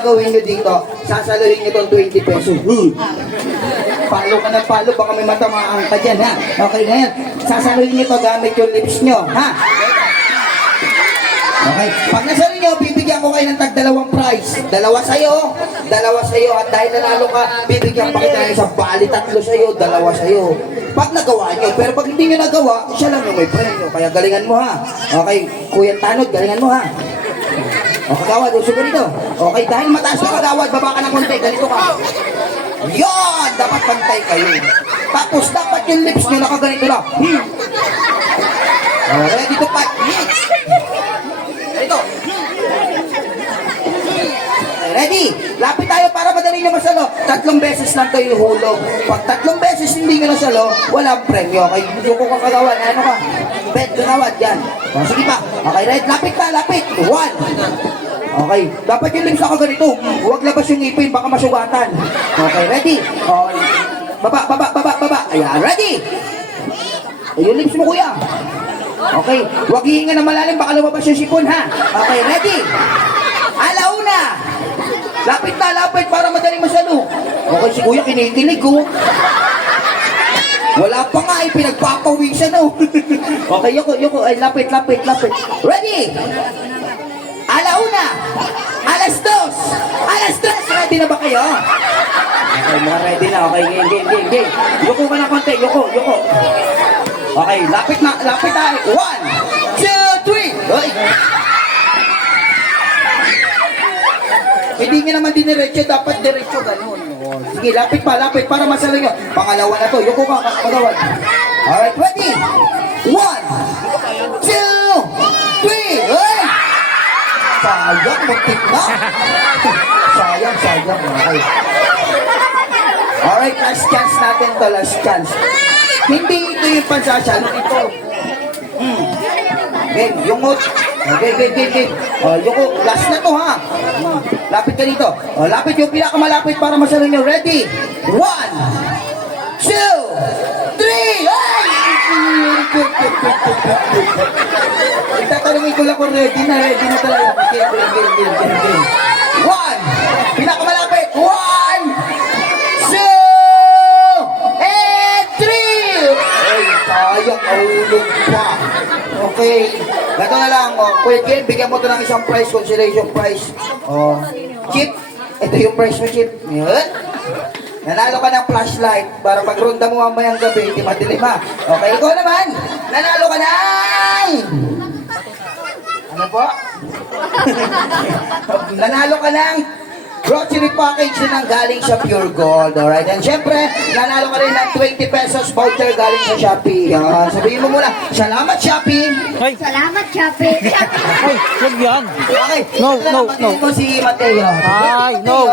Gawin nyo dito, sasaluhin nyo itong 20 pesos. Palo ka ng palo, baka may matamaan ka dyan, ha? Okay na yan. Sasaluhin nyo ito gamit yung lips nyo, ha? Okay. Pag nasalo nyo, bibigyan ko kayo ng tag-dalawang prize. Dalawa sa'yo, at dahil nanalo ka, bibigyan pa kita ng isang bali, 3 sa'yo, 2 sa'yo. Pag nagawa nyo, pero pag hindi nyo nagawa, siya lang yung may premyo. Kaya galingan mo, ha? Okay, Kuya Tanod, galingan mo, ha? O kagawad, uso ganito. Okay, dahil mataas na kagawad, baba ka ng konti, ganito ka. Yan! Dapat pantay kayo. Tapos dapat yung lips nyo nakaganito lang. Ready to fight. Ganito. Ready? Lapit tayo para madali nyo masalo. 3 beses lang kayo hulog. Pag 3 beses hindi nyo nasalo, walang premyo. Okay, gusto ko kagawad. Ano ka? Bet, kagawad, yan. O, sige pa. Okay, ready? Lapit ka, lapit. 1. Okay, dapat yung lips ako ganito. Huwag labas yung ngipin, baka masugatan. Okay, ready? Okay. Baba. Ayan, ready? Yung lips mo, kuya. Okay, huwag hihinga na malalim, baka lumabas yung sipon, ha? Okay, ready? Alauna! Lapit para madaling masalo. Okay, si kuya kinikilig, oh. Wala pa nga, pinagpapawisan, oh. Okay, yoko. Ay, lapit. Ready? Alauna, alas 2, alas 3, ready na ba kayo? Okay, mga ready na. Okay, game. Yuko ka na konti, yuko. Okay, lapit tayo. 1, 2, 3. Hoy! Hindi nyo naman diniretso, dapat diretso ganun. Sige, lapit para masalo nyo. Pangalawa na to, yuko ka, kagawad. Alright, ready? 1, 2, 3, hoy! Sayang, muntik na. Sayang. Okay. Alright, last chance natin to, last chance. Hindi ito yung pansasalo ito. Game, yungot. Game. Yungo, last na to, ha. Lapit ka dito. Lapit yung pinakamalapit para masalo nyo. Ready? 1, 2, 3, ay! Tatanungin ko lang kung ready na talaga. Game. 1, pinakamalapit. 1, 2, and 3. Ay, sayang, ahulog pa. Okay, gato na lang. Kuya Jen, bigyan mo ito ng isang prize, consolation prize. Chip, ito yung prize mo, Chip. Yun. Nanalo ka ng flashlight para pag ronda mo mamayang gabi, hindi madilim, ha? Okay, ikaw naman. Nanalo ka ng... Ano po? Nanalo ka ng grocery package na galing sa Pure Gold. Alright, and syempre, nanalo ka rin ng 20 pesos voucher galing sa Shopee. Sabihin mo muna, salamat Shopee. Ay. Salamat, Shopee. Ay, wag yan. Okay. No. Mo si Mateo. Ay, no.